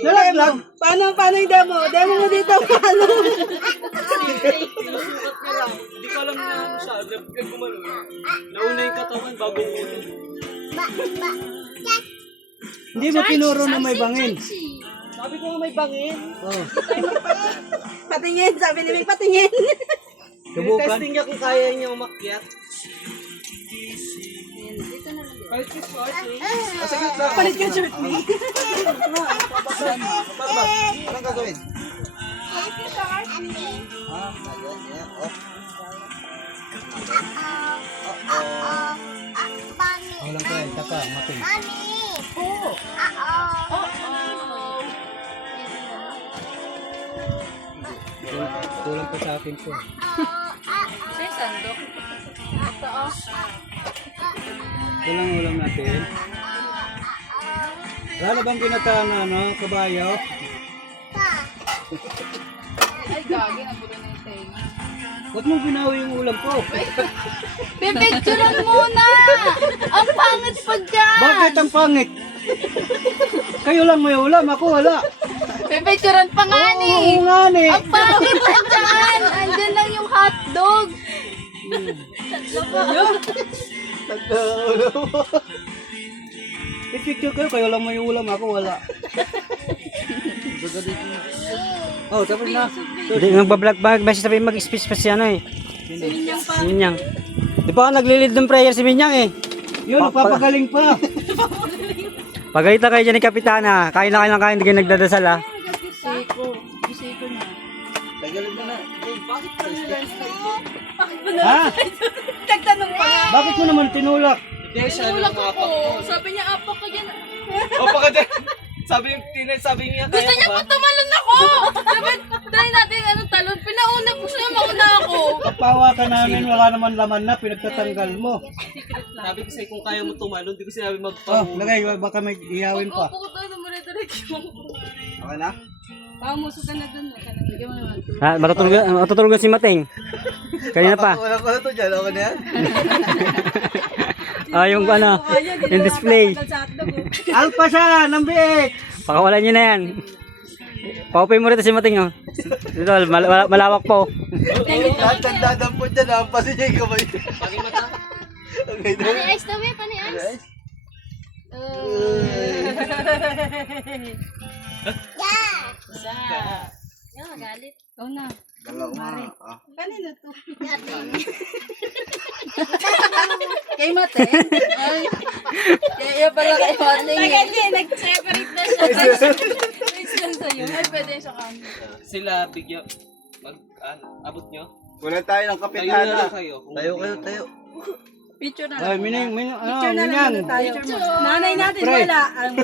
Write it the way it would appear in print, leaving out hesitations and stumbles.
Nalaglag. Paano yung demo? Demo mo dito, paano? Hindi ko alam na siya. Nagkumano. Nauna yung katawan bago ko. Hindi mo tinuro na may bangin. Sabi ko nga may bangin. Oh. Patingin, sabi ni Mick, patingin. Subukan. Testing niya kung kaya niya umakyat. Palit yung shirt mo. Anong gagawin? Walang kwenta pa, mating. Kulang pa sa akin to. Sir, sandok. Ito lang ulam natin. Wala na bang pinatang kabayo? Ay, gagi. Nabulo na yung tenga. Ba't mo binawi yung ulam ko? Pipicturean muna! Ang pangit pa dyan! Bakit ang pangit? Kayo lang may ulam, ako wala. Pipicturean pa nga ni! Oo nga ni. Ang pangit pa dyan! Andyan lang yung hotdog! I-picture kayo lang may ulam, ako wala. Oh, tapos na. Hindi, nagbablog ba? Basta sabi mag-speech pa si ano eh. Si Minyang. Di pa ka naglilid ng prayer si Minyang eh. Yun, papagaling pa. Pagalitan kayo dyan ni Kapitana. Kain na kayo ng kain, hindi kayo nagdadasal ah. Bisiko na. Tagalin mo na. Ha? Nagtanong pa nga. Bakit mo naman tinulak? Hindi siya Tulak nung ako. apak. Sabi niya, apak ka dyan. O baka dyan. Sabi niya Gusto kaya niya ba? pa tumalon ako! Sabi, try natin anong talon. Pinauna po siya, mauna ako. Kapawa ka namin, wala naman laman na, pinagtatanggal mo. Sabi ko sa'yo kung kaya mo tumalon, di ko sinabi Oh, magpahuli. lagay, baka may iyawin pa. Opo ko tayo, dumire-diretso. Okay na? Pamuso ka na dun. Bigyan mo naman. Ha, matutulog si Mating. Kanina pa. Wala ko na to dyan, okay na yan? Ah, yung ano, yung display. Alpa siya, ng biik! Pakawalan nyo na yan. Paupay mo rito si Mating oh. Dito, malawak po. Lahat ang dadampot dyan, hampasin niya yung kamay. Pagimata. Okay na. Pani ice daw eh, pani ice. Isa. Yan, magalit. Oo na. Dalawa. Kanino to? Kay Mate? Ay. Kaya pala kay Mate. Tagal niya, nag-separate na siya. Thanks lang sa'yo. Ay, pwede siya kami. Sila bigyan. Abot nyo? Wala tayo ng Tayo na kapitana. lang kayo. Kung Tayo hindi kayo, mo- tayo. Picture na Ay, lang. mining, Picture na lang minyan. muna tayo. Nanay natin Pre. wala. Ang